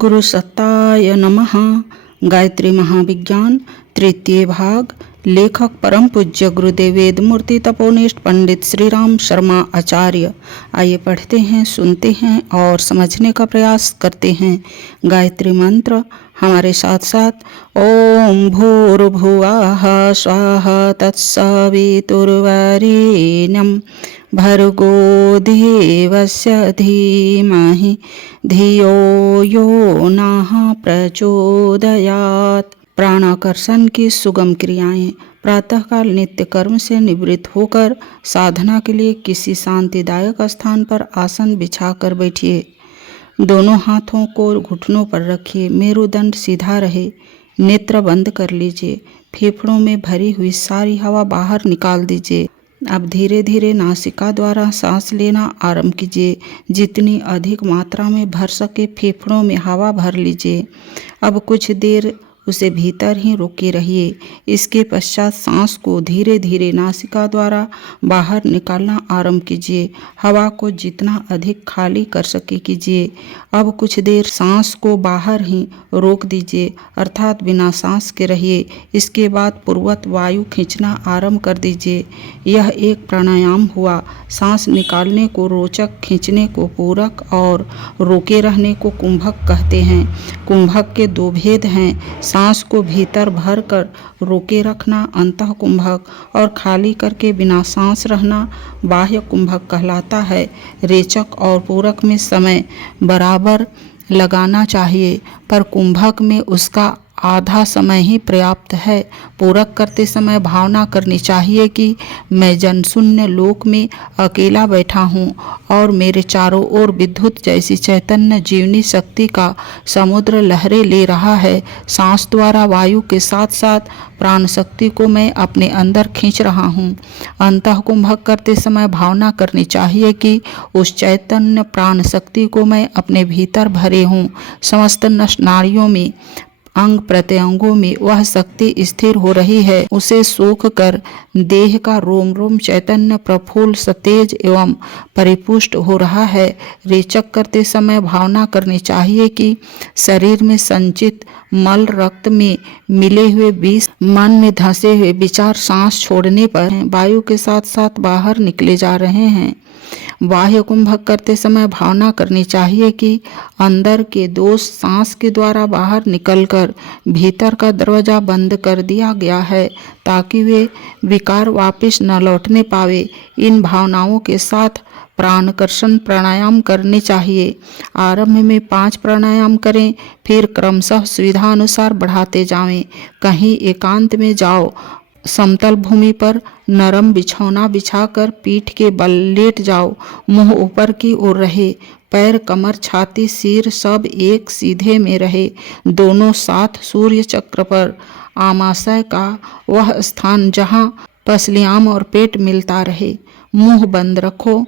गुरु सत्ताय नमः। गायत्री महाविज्ञान तृतीय भाग। लेखक परम पूज्य गुरुदेव वेदमूर्ति तपोनिष्ठ पंडित श्री राम शर्मा आचार्य। आइए पढ़ते हैं, सुनते हैं और समझने का प्रयास करते हैं। गायत्री मंत्र हमारे साथ साथ ओम भूर्भुवः स्वाहा तत्सवितुर्वरेण्यं भर्गो देवस्य धीमहि धियो यो नः प्रचोदयात्। प्राणाकर्षण की सुगम क्रियाएं। प्रातःकाल नित्य कर्म से निवृत्त होकर साधना के लिए किसी शांतिदायक स्थान पर आसन बिछाकर बैठिए। दोनों हाथों को घुटनों पर रखिए। मेरुदंड सीधा रहे। नेत्र बंद कर लीजिए। फेफड़ों में भरी हुई सारी हवा बाहर निकाल दीजिए। अब धीरे धीरे नासिका द्वारा सांस लेना आरंभ कीजिए। जितनी अधिक मात्रा में भर सके फेफड़ों में हवा भर लीजिए। अब कुछ देर उसे भीतर ही रोके रहिए। इसके पश्चात सांस को धीरे धीरे नासिका द्वारा बाहर निकालना आरंभ कीजिए। हवा को जितना अधिक खाली कर सके कीजिए। अब कुछ देर सांस को बाहर ही रोक दीजिए, अर्थात बिना सांस के रहिए। इसके बाद पूर्वत वायु खींचना आरंभ कर दीजिए। यह एक प्राणायाम हुआ। सांस निकालने को रोचक, खींचने को पूरक और रोके रहने को कुंभक कहते हैं। कुंभक के दो भेद हैं। सांस को भीतर भर कर रोके रखना अंतः कुंभक और खाली करके बिना सांस रहना बाह्य कुंभक कहलाता है। रेचक और पूरक में समय बराबर लगाना चाहिए, पर कुंभक में उसका आधा समय ही पर्याप्त है। पूरक करते समय भावना करनी चाहिए कि मैं जनशून्य लोक में अकेला बैठा हूँ और मेरे चारों ओर विद्युत जैसी चैतन्य जीवनी शक्ति का समुद्र लहरें ले रहा है। सांस द्वारा वायु के साथ साथ प्राण शक्ति को मैं अपने अंदर खींच रहा हूँ। अंतः कुंभक करते समय भावना करनी चाहिए कि उस चैतन्य प्राण शक्ति को मैं अपने भीतर भरे हूँ। समस्त नाड़ियों में, अंग प्रत्यंगों में वह शक्ति स्थिर हो रही है। उसे सोख कर देह का रोम रोम चैतन्य प्रफुल्ल, सतेज एवं परिपुष्ट हो रहा है। रेचक करते समय भावना करनी चाहिए कि शरीर में संचित मल, रक्त में मिले हुए विष, मन में धंसे हुए विचार सांस छोड़ने पर वायु के साथ साथ बाहर निकले जा रहे हैं। बाह्य कुंभक करते समय भावना करनी चाहिए कि अंदर के दोष सांस के द्वारा बाहर निकलकर भीतर का दरवाजा बंद कर दिया गया है, ताकि वे विकार वापस न लौटने पावे। इन भावनाओं के साथ प्राणकर्षण प्राणायाम करने चाहिए। आरंभ में 5 प्राणायाम करें, फिर क्रमशः सुविधानुसार बढ़ाते जाएं। कहीं एकांत में जाओ, समतल भूमि पर नरम बिछौना बिछाकर पीठ के बल लेट जाओ। मुंह ऊपर की ओर रहे। पैर, कमर, छाती, सिर सब एक सीधे में रहे। दोनों साथ सूर्य चक्र पर। आमाशय का वह स्थान जहां पसलियाम और पेट मिलता रहे। मुंह बंद रखो।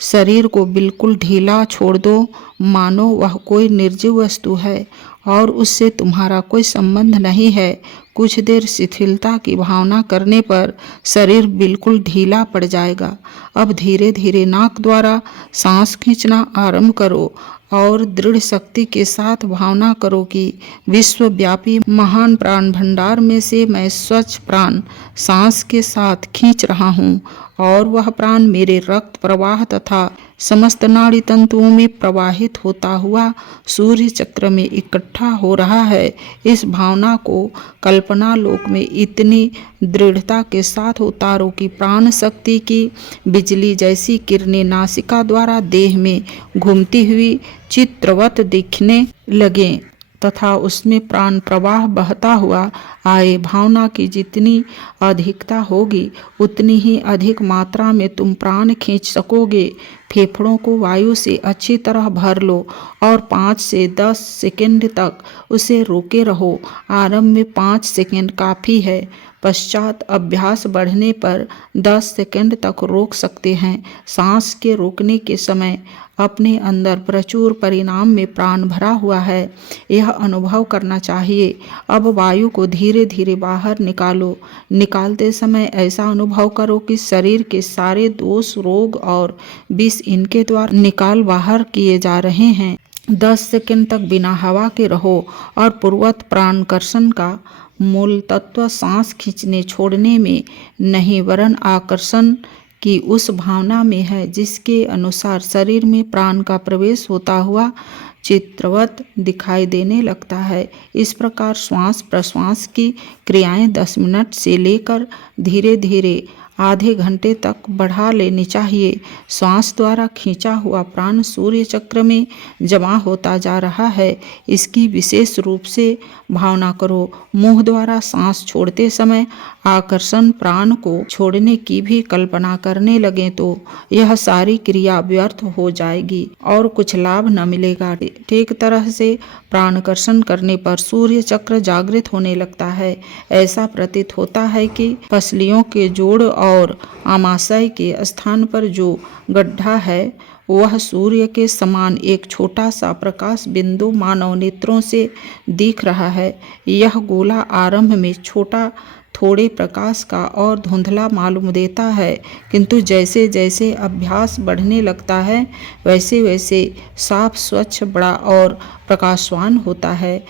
शरीर को बिल्कुल ढीला छोड़ दो, मानो वह कोई निर्जीव वस्तु है और उससे तुम्हारा कोई संबंध नहीं है। कुछ देर शिथिलता की भावना करने पर शरीर बिल्कुल ढीला पड़ जाएगा। अब धीरे धीरे नाक द्वारा सांस खींचना आरंभ करो और दृढ़ शक्ति के साथ भावना करो कि विश्वव्यापी महान प्राण भंडार में से मैं स्वच्छ प्राण सांस के साथ खींच रहा हूँ और वह प्राण मेरे रक्त प्रवाह तथा समस्त नाड़ी तंतुओं में प्रवाहित होता हुआ सूर्य चक्र में इकट्ठा हो रहा है। इस भावना को कल्पना लोक में इतनी दृढ़ता के साथ उतारो कि प्राण शक्ति की बिजली जैसी किरणें नासिका द्वारा देह में घूमती हुई चित्रवत दिखने लगें तथा उसमें प्राण प्रवाह बहता हुआ आए। भावना की जितनी अधिकता होगी उतनी ही अधिक मात्रा में तुम प्राण खींच सकोगे। फेफड़ों को वायु से अच्छी तरह भर लो और 5 से 10 सेकंड तक उसे रोके रहो। आरंभ में 5 सेकंड काफ़ी है, पश्चात अभ्यास बढ़ने पर 10 सेकंड तक रोक सकते हैं। सांस के रोकने के समय अपने अंदर प्रचुर परिमाण में प्राण भरा हुआ है, यह अनुभव करना चाहिए। अब वायु को धीरे धीरे बाहर निकालो। निकालते समय ऐसा अनुभव करो कि शरीर के सारे दोष, रोग और विष इनके द्वारा निकाल बाहर किए जा रहे हैं। 10 सेकंड तक बिना हवा के रहो और पूर्वत प्राणकर्षण का मूल तत्व सांस खींचने छोड़ने में नहीं वरन आकर्षण की उस भावना में है जिसके अनुसार शरीर में प्राण का प्रवेश होता हुआ चित्रवत दिखाई देने लगता है। इस प्रकार श्वास प्रश्वास की क्रियाएं 10 मिनट से लेकर धीरे धीरे आधे घंटे तक बढ़ा लेनी चाहिए। श्वास द्वारा खींचा हुआ प्राण सूर्य चक्र में जमा होता जा रहा है, इसकी विशेष रूप से भावना करो। मुंह द्वारा सांस छोड़ते समय आकर्षण प्राण को छोड़ने की भी कल्पना करने लगे तो यह सारी क्रिया व्यर्थ हो जाएगी और कुछ लाभ न मिलेगा। ठीक तरह से प्राणकर्षण करने पर सूर्य चक्र जागृत होने लगता है। ऐसा प्रतीत होता है कि पसलियों के जोड़ और आमाशय के स्थान पर जो गड्ढा है वह सूर्य के समान एक छोटा सा प्रकाश बिंदु मानव नेत्रों से दिख रहा है। यह गोला आरंभ में छोटा थोड़े प्रकाश का और धुंधला मालूम देता है, किंतु जैसे जैसे अभ्यास बढ़ने लगता है वैसे वैसे साफ स्वच्छ बड़ा और प्रकाशवान होता है।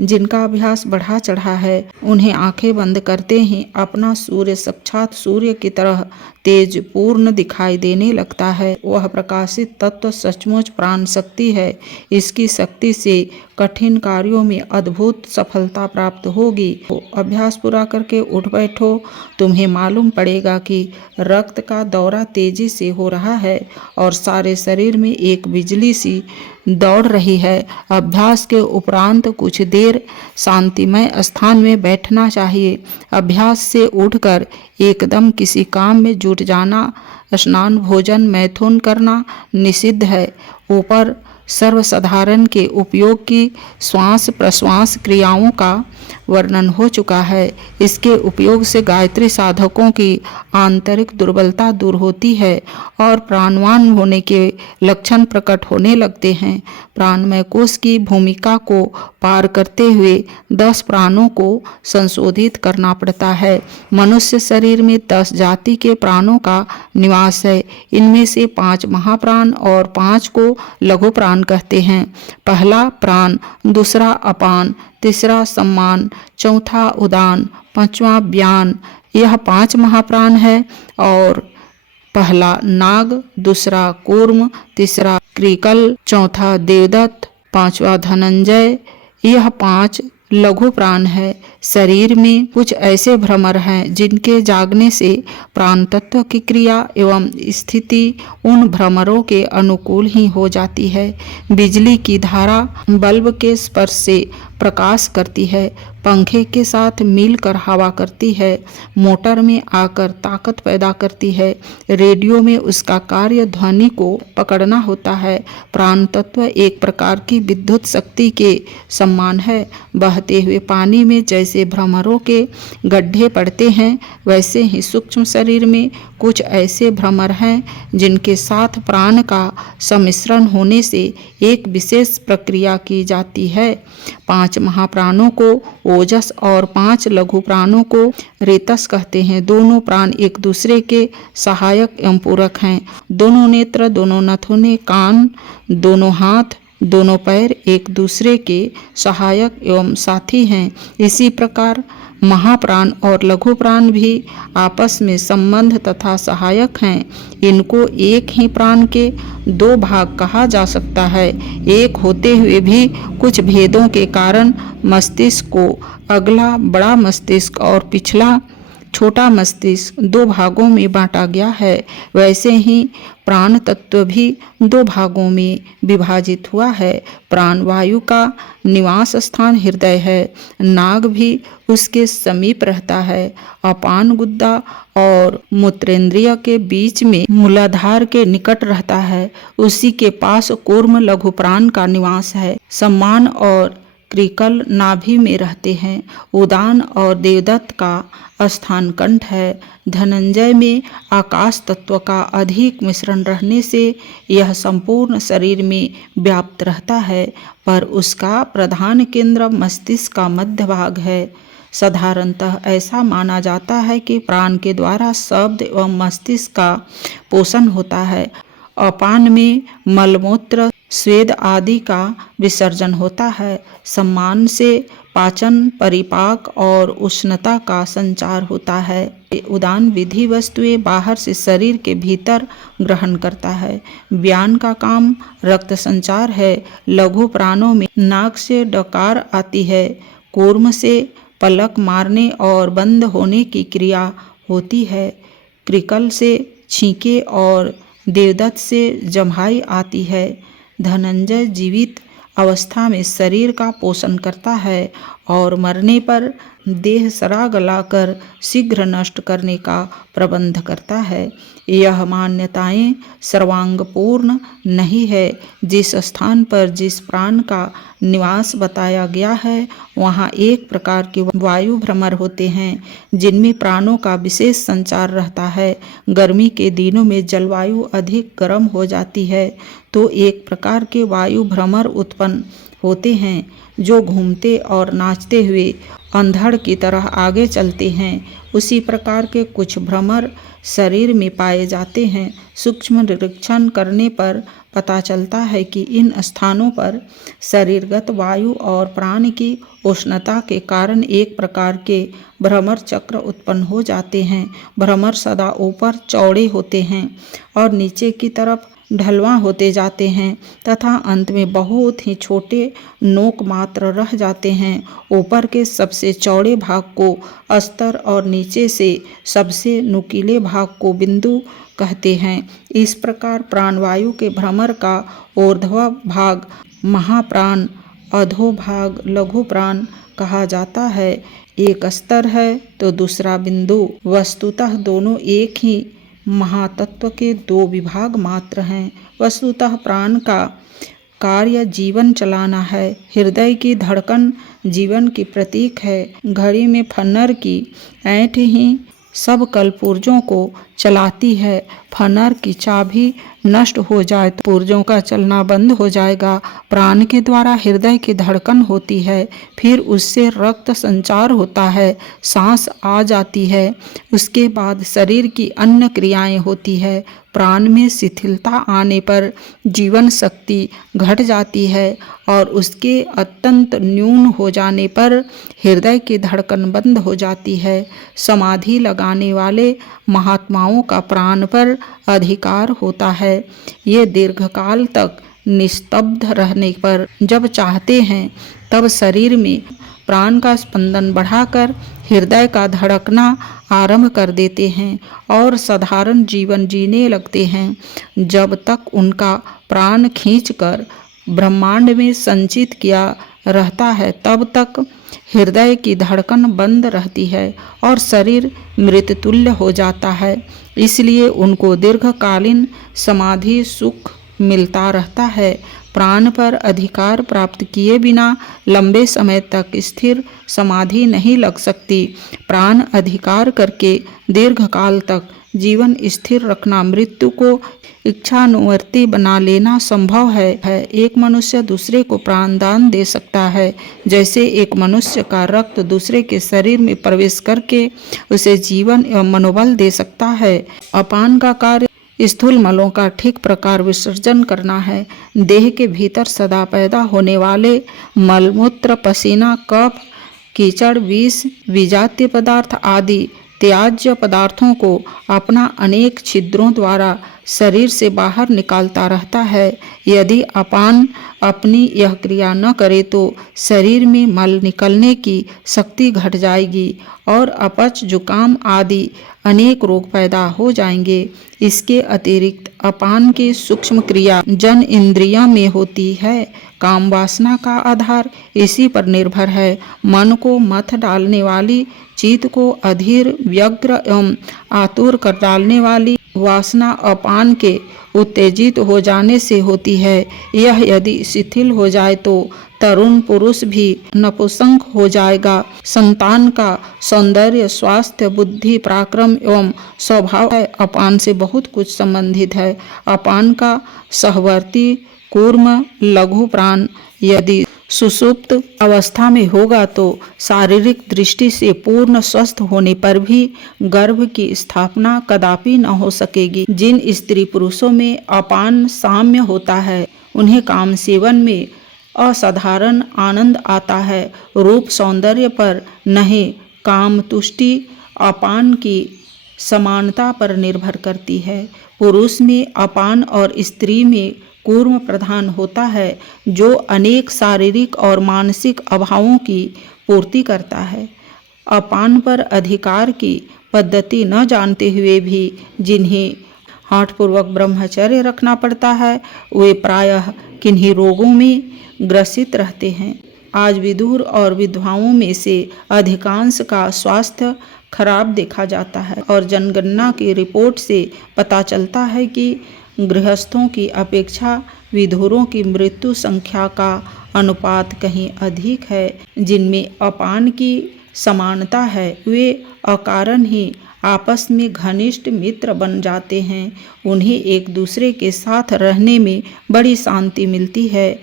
जिनका अभ्यास बढ़ा चढ़ा है उन्हें आंखें बंद करते ही अपना सूर्य साक्षात सूर्य की तरह तेज पूर्ण दिखाई देने लगता है। वह प्रकाशित तत्व सचमुच प्राण शक्ति है। इसकी शक्ति से कठिन कार्यों में अद्भुत सफलता प्राप्त होगी। तो अभ्यास पूरा करके उठ बैठो, तुम्हें मालूम पड़ेगा कि रक्त का दौरा तेजी से हो रहा है और सारे शरीर में एक बिजली सी दौड़ रही है। अभ्यास के उपरांत कुछ देर शांतिमय स्थान में बैठना चाहिए। अभ्यास से उठकर एकदम किसी काम में जुट जाना, स्नान भोजन मैथुन करना निषिद्ध है। ऊपर सर्वसाधारण के उपयोग की श्वास प्रश्वास क्रियाओं का वर्णन हो चुका है। इसके उपयोग से गायत्री साधकों की आंतरिक दुर्बलता दूर होती है और प्राणवान होने के लक्षण प्रकट होने लगते हैं। प्राणमय कोश की भूमिका को पार करते हुए 10 प्राणों को संशोधित करना पड़ता है। मनुष्य शरीर में 10 जाति के प्राणों का निवास है। इनमें से 5 महाप्राण और 5 को लघु प्राण कहते हैं। पहला प्राण, दूसरा अपान, तीसरा सम्मान, चौथा उदान, पांचवा व्यान। यह 5 महाप्राण है। और पहला नाग, दूसरा कूर्म, तीसरा क्रिकल, चौथा देवदत्त, पांचवा धनंजय। यह 5 लघु प्राण है। शरीर में कुछ ऐसे भ्रमर हैं जिनके जागने से प्राण तत्व की क्रिया एवं स्थिति उन भ्रमरों के अनुकूल ही हो जाती है। बिजली की धारा बल्ब के स्पर्श से प्रकाश करती है, पंखे के साथ मिलकर हवा करती है, मोटर में आकर ताकत पैदा करती है, रेडियो में उसका कार्य ध्वनि को पकड़ना होता है। प्राण तत्व एक प्रकार की विद्युत शक्ति के समान है। बहते हुए पानी में जैसे भ्रमरों के गड्ढे पड़ते हैं, वैसे ही सूक्ष्म शरीर में कुछ ऐसे भ्रमर हैं जिनके साथ प्राण का सम्मिश्रण होने से एक विशेष प्रक्रिया की जाती है। 5 महाप्राणों को ओजस और 5 लघु प्राणों को रेतस कहते हैं। दोनों प्राण एक दूसरे के सहायक एवं पूरक हैं। दोनों नेत्र, दोनों नथुने, कान, दोनों हाथ, दोनों पैर एक दूसरे के सहायक एवं साथी हैं। इसी प्रकार महाप्राण और लघु प्राण भी आपस में संबंध तथा सहायक हैं। इनको एक ही प्राण के 2 भाग कहा जा सकता है। एक होते हुए भी कुछ भेदों के कारण मस्तिष्क को अगला बड़ा मस्तिष्क और पिछला छोटा मस्तिष्क 2 भागों में बांटा गया है। वैसे ही प्राण तत्व भी 2 भागों में विभाजित हुआ है। प्राण वायु का निवास स्थान हृदय है। नाग भी उसके समीप रहता है। अपान गुद्दा और मूत्रेंद्रिय के बीच में मूलाधार के निकट रहता है। उसी के पास कूर्म लघु प्राण का निवास है। सम्मान और क्रिकल नाभि में रहते हैं। उदान और देवदत्त का स्थान कंठ है। धनंजय में आकाश तत्व का अधिक मिश्रण रहने से यह संपूर्ण शरीर में व्याप्त रहता है, पर उसका प्रधान केंद्र मस्तिष्क का मध्य भाग है। साधारणतः ऐसा माना जाता है कि प्राण के द्वारा शब्द एवं मस्तिष्क का पोषण होता है। अपान में मलमूत्र स्वेद आदि का विसर्जन होता है। सम्मान से पाचन, परिपाक और उष्णता का संचार होता है। उदान विधि वस्तुएं बाहर से शरीर के भीतर ग्रहण करता है। व्यान का काम रक्त संचार है। लघु प्राणों में नाक से डकार आती है। कूर्म से पलक मारने और बंद होने की क्रिया होती है। कृकल से छींके और देवदत्त से जम्हाई आती है। धनंजय जीवित अवस्था में शरीर का पोषण करता है और मरने पर देह सड़ा गलाकर शीघ्र नष्ट करने का प्रबंध करता है। यह मान्यताएं सर्वांगपूर्ण नहीं है। जिस स्थान पर जिस प्राण का निवास बताया गया है वहाँ एक प्रकार के वायु भ्रमर होते हैं जिनमें प्राणों का विशेष संचार रहता है। गर्मी के दिनों में जलवायु अधिक गर्म हो जाती है तो एक प्रकार के वायु भ्रमर उत्पन्न होते हैं जो घूमते और नाचते हुए अंधड़ की तरह आगे चलते हैं। उसी प्रकार के कुछ भ्रमर शरीर में पाए जाते हैं। सूक्ष्म निरीक्षण करने पर पता चलता है कि इन स्थानों पर शरीरगत वायु और प्राण की उष्णता के कारण एक प्रकार के भ्रमर चक्र उत्पन्न हो जाते हैं। भ्रमर सदा ऊपर चौड़े होते हैं और नीचे की तरफ ढलवा होते जाते हैं तथा अंत में बहुत ही छोटे नोक मात्र रह जाते हैं। ऊपर के सबसे चौड़े भाग को अस्तर और नीचे से सबसे नुकीले भाग को बिंदु कहते हैं। इस प्रकार प्राणवायु के भ्रमर का ऊर्ध्व भाग महाप्राण, अधोभाग लघु प्राण कहा जाता है। एक स्तर है तो दूसरा बिंदु। वस्तुतः दोनों एक ही महातत्व के दो विभाग मात्र हैं। वस्तुतः प्राण का कार्य जीवन चलाना है। हृदय की धड़कन जीवन की प्रतीक है। घड़ी में फन्नर की ऐंठ ही सब कलपुर्जों को चलाती है। फन्नर की चाबी नष्ट हो जाए तो पुर्जों का चलना बंद हो जाएगा। प्राण के द्वारा हृदय की धड़कन होती है, फिर उससे रक्त संचार होता है, सांस आ जाती है, उसके बाद शरीर की अन्य क्रियाएं होती है। प्राण में शिथिलता आने पर जीवन शक्ति घट जाती है और उसके अत्यंत न्यून हो जाने पर हृदय की धड़कन बंद हो जाती है। समाधि लगाने वाले महात्माओं का प्राण पर अधिकार होता है। ये दीर्घकाल तक निस्तब्ध रहने पर जब चाहते हैं तब शरीर में प्राण का स्पंदन बढ़ाकर हृदय का धड़कना आरंभ कर देते हैं और साधारण जीवन जीने लगते हैं। जब तक उनका प्राण खींचकर ब्रह्मांड में संचित किया रहता है तब तक हृदय की धड़कन बंद रहती है और शरीर मृततुल्य हो जाता है। इसलिए उनको दीर्घकालीन समाधि सुख मिलता रहता है। प्राण पर अधिकार प्राप्त किए बिना लंबे समय तक स्थिर समाधि नहीं लग सकती। प्राण अधिकार करके दीर्घकाल तक जीवन स्थिर रखना, मृत्यु को इच्छानुवर्ती बना लेना संभव है। एक मनुष्य दूसरे को प्राणदान दे सकता है, जैसे एक मनुष्य का रक्त दूसरे के शरीर में प्रवेश करके उसे जीवन एवं मनोबल दे सकता है। अपान का कार्य स्थूल मलों का ठीक प्रकार विसर्जन करना है। देह के भीतर सदा पैदा होने वाले मलमूत्र, पसीना, कफ, कीचड़, विष, विजातीय पदार्थ आदि त्याज्य पदार्थों को अपना अनेक छिद्रों द्वारा शरीर से बाहर निकालता रहता है। यदि अपान अपनी यह क्रिया न करे तो शरीर में मल निकलने की शक्ति घट जाएगी और अपच, जुकाम आदि अनेक रोग पैदा हो जाएंगे। इसके अतिरिक्त अपान की सूक्ष्म क्रिया जन इंद्रियों में होती है। काम वासना का आधार इसी पर निर्भर है। मन को मथ डालने वाली, चित्त को अधीर, व्यग्र एवं आतुर कर डालने वाली वासना अपान के उत्तेजित हो जाने से होती है। यह यदि शिथिल हो जाए तो तरुण पुरुष भी नपुंसक हो जाएगा। संतान का सौंदर्य, स्वास्थ्य, बुद्धि, पराक्रम एवं स्वभाव है अपान से बहुत कुछ संबंधित है। अपान का सहवर्ती कूर्म लघु प्राण यदि सुषुप्त अवस्था में होगा तो शारीरिक दृष्टि से पूर्ण स्वस्थ होने पर भी गर्भ की स्थापना कदापि न हो सकेगी। जिन स्त्री पुरुषों में अपान साम्य होता है उन्हें काम सेवन में असाधारण आनंद आता है। रूप सौंदर्य पर नहीं, काम तुष्टि अपान की समानता पर निर्भर करती है। पुरुष में अपान और स्त्री में कूर्म प्रधान होता है, जो अनेक शारीरिक और मानसिक अभावों की पूर्ति करता है। अपान पर अधिकार की पद्धति न जानते हुए भी जिन्हें हठपूर्वक ब्रह्मचर्य रखना पड़ता है, वे प्रायः किन्हीं रोगों में ग्रसित रहते हैं। आज विदुर और विधवाओं में से अधिकांश का स्वास्थ्य खराब देखा जाता है और जनगणना की रिपोर्ट से पता चलता है कि गृहस्थों की अपेक्षा विधुरों की मृत्यु संख्या का अनुपात कहीं अधिक है। जिनमें अपान की समानता है, वे अकारण ही आपस में घनिष्ठ मित्र बन जाते हैं। उन्हें एक दूसरे के साथ रहने में बड़ी शांति मिलती है।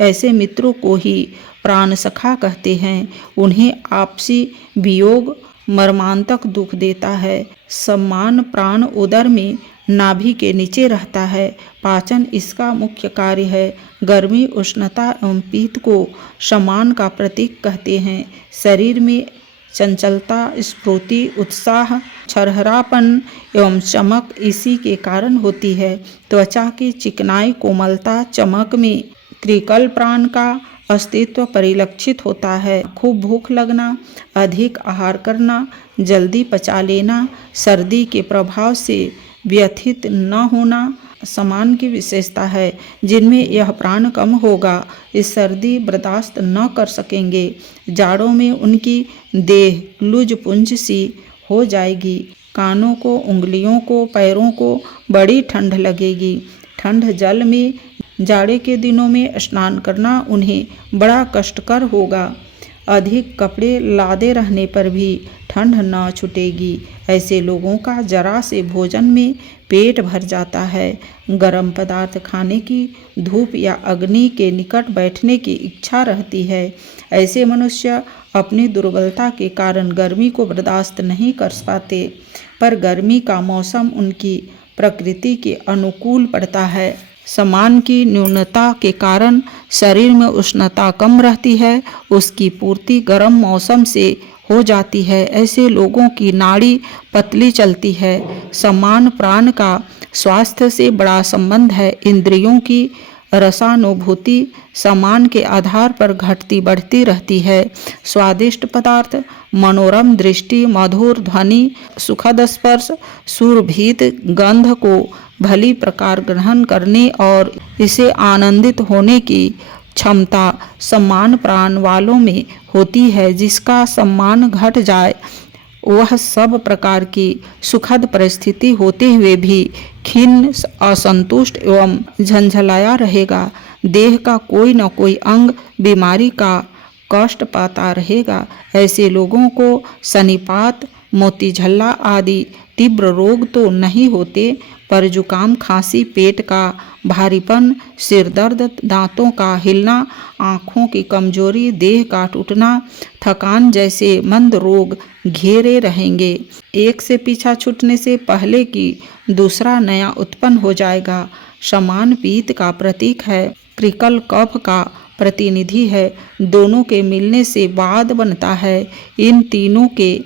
ऐसे मित्रों को ही प्राण सखा कहते हैं। उन्हें आपसी वियोग मर्मांतक दुख देता है। सम्मान प्राण उदर में नाभि के नीचे रहता है। पाचन इसका मुख्य कार्य है। गर्मी, उष्णता एवं पीत को सम्मान का प्रतीक कहते हैं। शरीर में चंचलता, स्फूर्ति, उत्साह, छरहरापन एवं चमक इसी के कारण होती है। त्वचा की चिकनाई, कोमलता, चमक में क्रिकल प्राण का अस्तित्व परिलक्षित होता है। खूब भूख लगना, अधिक आहार करना, जल्दी पचा लेना, सर्दी के प्रभाव से व्यथित न होना सम्मान की विशेषता है। जिनमें यह प्राण कम होगा, इस सर्दी बर्दाश्त न कर सकेंगे। जाड़ों में उनकी देह लुज पुंज सी हो जाएगी। कानों को, उंगलियों को, पैरों को बड़ी ठंड लगेगी। ठंड जल में जाड़े के दिनों में स्नान करना उन्हें बड़ा कष्टकर होगा। अधिक कपड़े लादे रहने पर भी ठंड न छूटेगी। ऐसे लोगों का जरा से भोजन में पेट भर जाता है। गर्म पदार्थ खाने की, धूप या अग्नि के निकट बैठने की इच्छा रहती है। ऐसे मनुष्य अपनी दुर्बलता के कारण गर्मी को बर्दाश्त नहीं कर पाते, पर गर्मी का मौसम उनकी प्रकृति के अनुकूल पड़ता है। सम्मान की न्यूनता के कारण शरीर में उष्णता कम रहती है, उसकी पूर्ति गर्म मौसम से हो जाती है। ऐसे लोगों की नाड़ी पतली चलती है। सम्मान प्राण का स्वास्थ्य से बड़ा संबंध है। इंद्रियों की रसानुभूति सम्मान के आधार पर घटती बढ़ती रहती है। स्वादिष्ट पदार्थ, मनोरम दृष्टि, मधुर ध्वनि, सुखद स्पर्श, सुरभित गंध को भली प्रकार ग्रहण करने और इसे आनंदित होने की क्षमता सम्मान प्राण वालों में होती है। जिसका सम्मान घट जाए, वह सब प्रकार की सुखद परिस्थिति होते हुए भी खिन्न, असंतुष्ट एवं झंझलाया रहेगा। देह का कोई न कोई अंग बीमारी का कष्ट पाता रहेगा। ऐसे लोगों को सन्निपात, मोतीझल्ला आदि तीव्र रोग तो नहीं होते, पर जुकाम, खांसी, पेट का भारीपन, सिरदर्द, दांतों का हिलना, आँखों की कमजोरी, देह का टूटना, थकान जैसे मंद रोग घेरे रहेंगे। एक से पीछा छूटने से पहले कि दूसरा नया उत्पन्न हो जाएगा। समान पीत का प्रतीक है। क्रिकल कफ का प्रतिनिधि है। दोनों के मिलने से वाद बनता है। इन तीनों के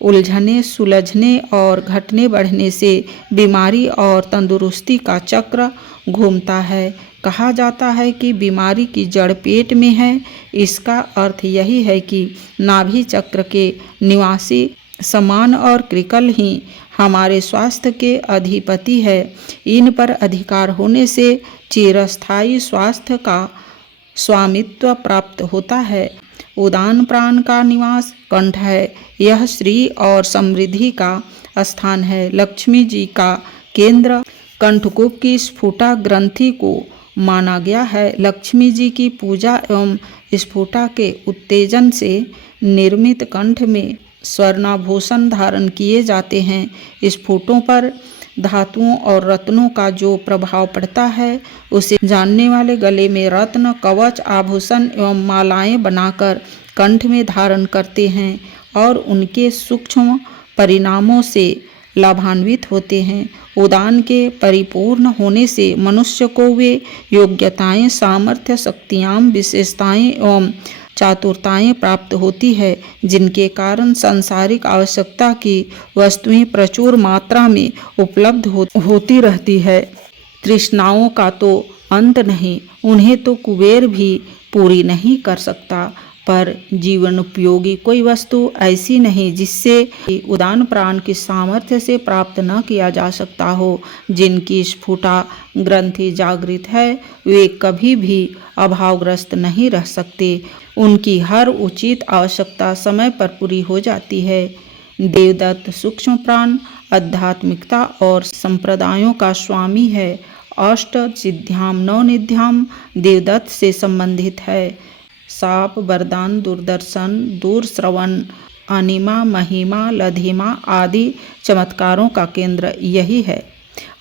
उलझने, सुलझने और घटने बढ़ने से बीमारी और तंदुरुस्ती का चक्र घूमता है। कहा जाता है कि बीमारी की जड़ पेट में है। इसका अर्थ यही है कि नाभि चक्र के निवासी समान और क्रिकल ही हमारे स्वास्थ्य के अधिपति है। इन पर अधिकार होने से चिरस्थायी स्वास्थ्य का स्वामित्व प्राप्त होता है। उदान प्राण का निवास कंठ है। यह श्री और समृद्धि का स्थान है। लक्ष्मी जी का केंद्र कंठकूप की स्फुटा ग्रंथि को माना गया है। लक्ष्मी जी की पूजा एवं स्फुटा के उत्तेजन से निर्मित कंठ में स्वर्णाभूषण धारण किए जाते हैं। स्फुटों पर धातुओं और रत्नों का जो प्रभाव पड़ता है, उसे जानने वाले गले में रत्न, कवच, आभूषण एवं मालाएं बनाकर कंठ में धारण करते हैं और उनके सूक्ष्म परिणामों से लाभान्वित होते हैं। उदान के परिपूर्ण होने से मनुष्य को वे योग्यताएं, सामर्थ्य, शक्तियां, विशेषताएं एवं चातुरताएं प्राप्त होती है, जिनके कारण सांसारिक आवश्यकता की वस्तुएं प्रचुर मात्रा में उपलब्ध होती रहती है। तृष्णाओं का तो अंत नहीं, उन्हें तो कुबेर भी पूरी नहीं कर सकता। पर जीवन उपयोगी कोई वस्तु ऐसी नहीं जिससे उदान प्राण की सामर्थ्य से प्राप्त न किया जा सकता हो। जिनकी स्फुटा ग्रंथि जागृत है वे कभी भी अभावग्रस्त नहीं रह सकते। उनकी हर उचित आवश्यकता समय पर पूरी हो जाती है। देवदत्त सूक्ष्म प्राण आध्यात्मिकता और संप्रदायों का स्वामी है। अष्ट सिद्ध्याम नवनिध्याम देवदत्त से संबंधित है। साप, वरदान, दूरदर्शन, दूरश्रवण, अनिमा, महिमा, लधिमा आदि चमत्कारों का केंद्र यही है।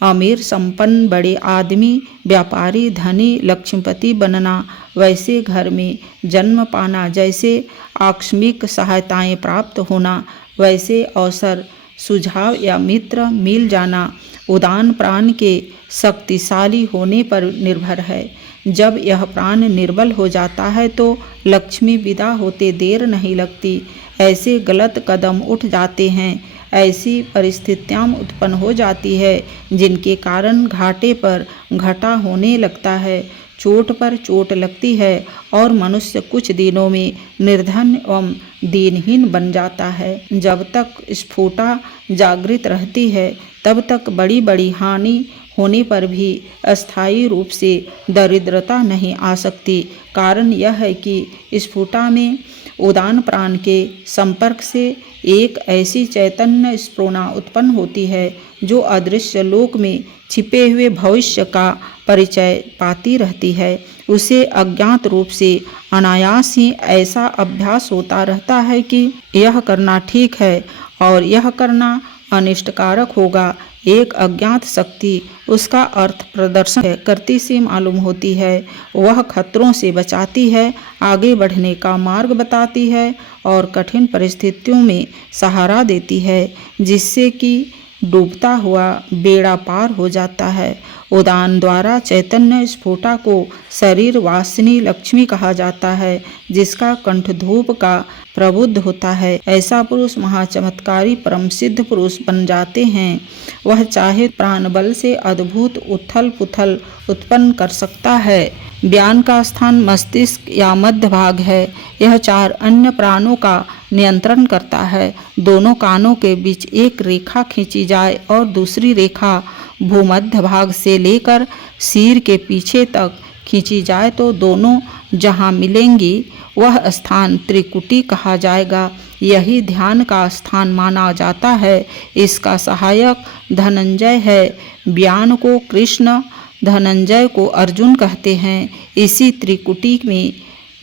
अमीर, संपन्न, बड़े आदमी, व्यापारी, धनी, लक्ष्मीपति बनना, वैसे घर में जन्म पाना, जैसे आकस्मिक सहायताएं प्राप्त होना, वैसे अवसर, सुझाव या मित्र मिल जाना उदान प्राण के शक्तिशाली होने पर निर्भर है। जब यह प्राण निर्बल हो जाता है तो लक्ष्मी विदा होते देर नहीं लगती। ऐसे गलत कदम उठ जाते हैं, ऐसी परिस्थितियां उत्पन्न हो जाती है जिनके कारण घाटे पर घाटा होने लगता है, चोट पर चोट लगती है और मनुष्य कुछ दिनों में निर्धन एवं दीनहीन बन जाता है। जब तक स्फुटा जागृत रहती है तब तक बड़ी बड़ी हानि होने पर भी अस्थायी रूप से दरिद्रता नहीं आ सकती। कारण यह है कि स्फुटा में उदान प्राण के संपर्क से एक ऐसी चैतन्य स्फुरना उत्पन्न होती है जो अदृश्य लोक में छिपे हुए भविष्य का परिचय पाती रहती है। उसे अज्ञात रूप से अनायास ही ऐसा अभ्यास होता रहता है कि यह करना ठीक है और यह करना अनिष्टकारक होगा। एक अज्ञात शक्ति उसका अर्थ प्रदर्शन करती सी मालूम होती है। वह खतरों से बचाती है, आगे बढ़ने का मार्ग बताती है और कठिन परिस्थितियों में सहारा देती है, जिससे कि डूबता हुआ बेड़ा पार हो जाता है। उदान द्वारा चैतन्य स्फुटा को शरीर वासिनी लक्ष्मी कहा जाता है, जिसका कंठ धूप का प्रबुद्ध होता है। ऐसा पुरुष महाचमत्कारी परम सिद्ध पुरुष बन जाते हैं। वह चाहे प्राण बल से अद्भुत उथल पुथल उत्पन्न कर सकता है। ज्ञान का स्थान मस्तिष्क या मध्य भाग है। यह चार अन्य प्राणों का नियंत्रण करता है। दोनों कानों के बीच एक रेखा खींची जाए और दूसरी रेखा भूमध्य भाग से लेकर सिर के पीछे तक खींची जाए तो दोनों जहां मिलेंगी वह स्थान त्रिकुटी कहा जाएगा। यही ध्यान का स्थान माना जाता है। इसका सहायक धनंजय है। ज्ञान को कृष्ण, धनंजय को अर्जुन कहते हैं। इसी त्रिकुटी में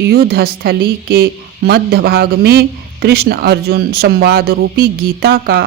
युद्धस्थली के मध्य भाग में कृष्ण अर्जुन संवाद रूपी गीता का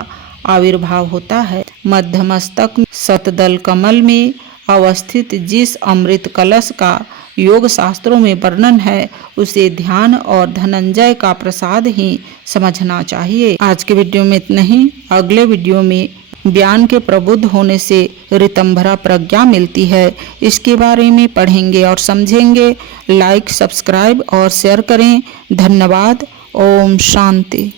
आविर्भाव होता है। मध्यमस्तक शतदल कमल में अवस्थित जिस अमृत कलश का योग शास्त्रों में वर्णन है उसे ध्यान और धनंजय का प्रसाद ही समझना चाहिए। आज के वीडियो में इतना ही। अगले वीडियो में ज्ञान के प्रबुद्ध होने से ऋतंभरा प्रज्ञा मिलती है, इसके बारे में पढ़ेंगे और समझेंगे। लाइक, सब्सक्राइब और शेयर करें। धन्यवाद। ओम शांति।